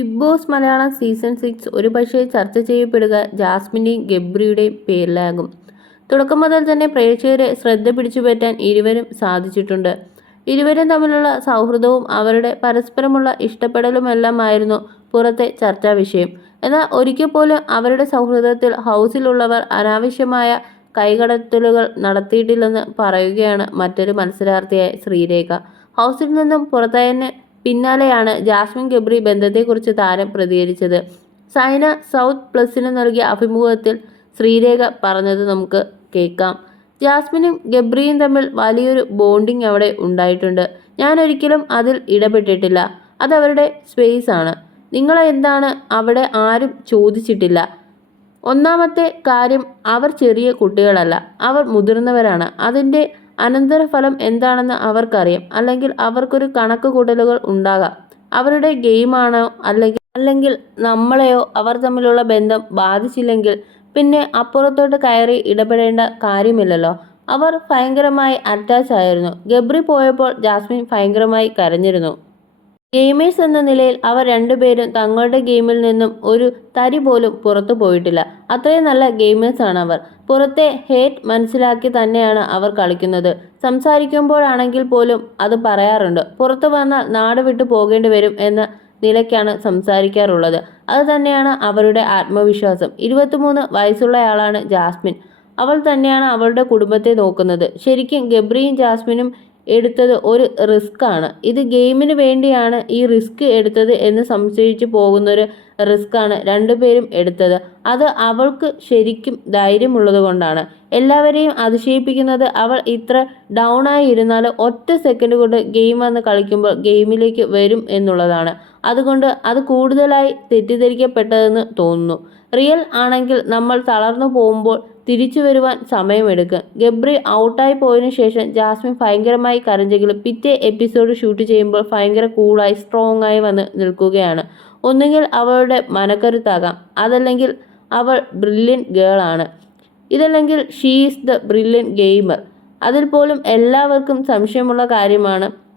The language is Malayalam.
Big Boss Malayalam season six ഒരുപക്ഷേ ചർച്ച ചെയ്യപ്പെടുക ജാസ്മിന്റെയും ഗബ്രിയുടെയും പേരിലാകും. തുടക്കം മുതൽ തന്നെ പ്രേക്ഷകരെ ശ്രദ്ധ പിടിച്ചുപറ്റാൻ ഇരുവരും സാധിച്ചിട്ടുണ്ട്. ഇരുവരും തമ്മിലുള്ള സൗഹൃദവും അവരുടെ പരസ്പരമുള്ള ഇഷ്ടപ്പെടലുമെല്ലാമായിരുന്നു പുറത്തെ ചർച്ചാ വിഷയം. എന്നാൽ ഒരിക്കൽ പോലും അവരുടെ സൗഹൃദത്തിൽ ഹൗസിലുള്ളവർ അനാവശ്യമായ കൈകടത്തലുകൾ നടത്തിയിട്ടില്ലെന്ന് പറയുകയാണ് മറ്റൊരു മത്സരാർത്ഥിയായ ശ്രീരേഖ. ഹൗസിൽ നിന്നും പുറത്തായതിന് പിന്നാലെയാണ് ജാസ്മിൻ ഗബ്രി ബന്ധത്തെക്കുറിച്ച് താരം പ്രതികരിച്ചത്. സൈന സൗത്ത് പ്ലസിന് നൽകിയ അഭിമുഖത്തിൽ ശ്രീരേഖ പറഞ്ഞത് നമുക്ക് കേൾക്കാം. ജാസ്മിനും ഗബ്രിയും തമ്മിൽ വലിയൊരു ബോണ്ടിങ് അവിടെ ഉണ്ടായിട്ടുണ്ട്. ഞാൻ ഒരിക്കലും അതിൽ ഇടപെട്ടിട്ടില്ല. അതവരുടെ സ്പേസ് ആണ്. നിങ്ങളെന്താണ് അവിടെ ആരും ചോദിച്ചിട്ടില്ല. ഒന്നാമത്തെ കാര്യം അവർ ചെറിയ കുട്ടികളല്ല. അവർ മുതിർന്നവരാണ്. അതിന്റെ അനന്തരഫലം എന്താണെന്ന് അവർക്കറിയാം. അല്ലെങ്കിൽ അവർക്കൊരു കണക്ക് കൂട്ടലുകൾ ഉണ്ടാകാം. അവരുടെ ഗെയിമാണോ അല്ലെങ്കിൽ അല്ലെങ്കിൽ നമ്മളെയോ അവർ തമ്മിലുള്ള ബന്ധം ബാധിച്ചില്ലെങ്കിൽ പിന്നെ അപ്പുറത്തോട്ട് കയറി ഇടപെടേണ്ട കാര്യമില്ലല്ലോ. അവർ ഭയങ്കരമായി അറ്റാച്ച് ആയിരുന്നു. ഗബ്രി പോയപ്പോൾ ജാസ്മിൻ ഭയങ്കരമായി കരഞ്ഞിരുന്നു. ഗെയിമേഴ്സ് എന്ന നിലയിൽ അവർ രണ്ടുപേരും തങ്ങളുടെ ഗെയിമിൽ നിന്നും ഒരു തരി പോലും പുറത്തു പോയിട്ടില്ല. അത്രയും നല്ല ഗെയിമേഴ്സാണ് അവർ. പുറത്തെ ഹേറ്റ് മനസ്സിലാക്കി തന്നെയാണ് അവർ കളിക്കുന്നത്. സംസാരിക്കുമ്പോഴാണെങ്കിൽ പോലും അത് പറയാറുണ്ട്. പുറത്തു വന്നാൽ നാട് വിട്ടു പോകേണ്ടി വരും എന്ന നിലയ്ക്കാണ് സംസാരിക്കാറുള്ളത്. അത് തന്നെയാണ് അവരുടെ ആത്മവിശ്വാസം. ഇരുപത്തിമൂന്ന് വയസ്സുള്ളയാളാണ് ജാസ്മിൻ. അവൾ തന്നെയാണ് അവളുടെ കുടുംബത്തെ നോക്കുന്നത്. ശരിക്കും ഗബ്രിയും ജാസ്മിനും എടുത്തത് ഒരു റിസ്ക് ആണ് ഇത് ഗെയിമിന് വേണ്ടിയാണ് ഈ റിസ്ക് എടുത്തത് എന്ന് സംശയിച്ചു പോകുന്നൊരു റിസ്ക്കാണ് രണ്ടുപേരും എടുത്തത്. അത് അവൾക്ക് ശരിക്കും ധൈര്യമുള്ളത് കൊണ്ടാണ് എല്ലാവരെയും അതിശയിപ്പിക്കുന്നത് അവൾ ഇത്ര ഡൗൺ ഇരുന്നാൽ ഒറ്റ സെക്കൻഡ് കൊണ്ട് ഗെയിം വന്ന് കളിക്കുമ്പോൾ ഗെയിമിലേക്ക് വരും എന്നുള്ളതാണ്. അതുകൊണ്ട് അത് കൂടുതലായി തെറ്റിദ്ധരിക്കപ്പെട്ടതെന്ന് തോന്നുന്നു. റിയൽ ആണെങ്കിൽ നമ്മൾ തളർന്നു പോകുമ്പോൾ തിരിച്ചു വരുവാൻ സമയമെടുക്കും. ഗബ്രി ഔട്ടായി പോയതിനു ശേഷം ജാസ്മിൻ ഭയങ്കരമായി കരഞ്ഞെങ്കിലും പിറ്റേ എപ്പിസോഡ് ഷൂട്ട് ചെയ്യുമ്പോൾ ഭയങ്കര കൂളായി സ്ട്രോങ് ആയി വന്ന് നിൽക്കുകയാണ്. ഒന്നുകിൽ അവളുടെ മനക്കരുത്താകാം. അതല്ലെങ്കിൽ അവൾ ബ്രില്യൻ ഗേൾ ആണ്. ഇതല്ലെങ്കിൽ she is the brilliant gamer അതിൽ പോലും എല്ലാവർക്കും സംശയമുള്ള കാര്യമാണ്